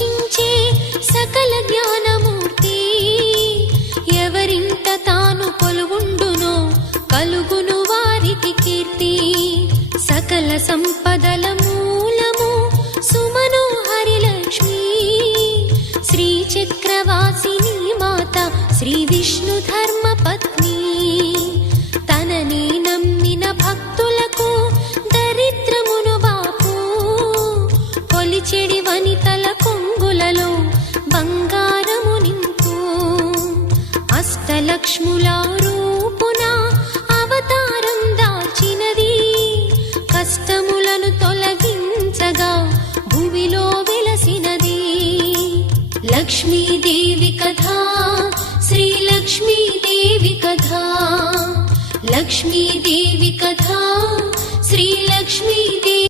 పోషించే సకల జ్ఞానమూర్తి. ఎవరింట తాను కొలువుండునో కలుగును వారికి కీర్తి. సకల సంపదల మూలము సుమనోహరి లక్ష్మి. శ్రీ చక్రవాసిని మాత శ్రీ విష్ణు ధర్మ పత్ని. తనని నమ్మిన భక్తులకు దరిద్రమును బాపు. కొలిచెడి వనితల కొంగులలో బంగారము నింపు. అష్టలక్ష్ముల రూపున అవతారం దాల్చినది. కష్టములను తొలగించగా భూమిలో వెలసినది. లక్ష్మీదేవి కథ శ్రీ లక్ష్మీదేవి కథ. లక్ష్మీదేవి కథ శ్రీ లక్ష్మీ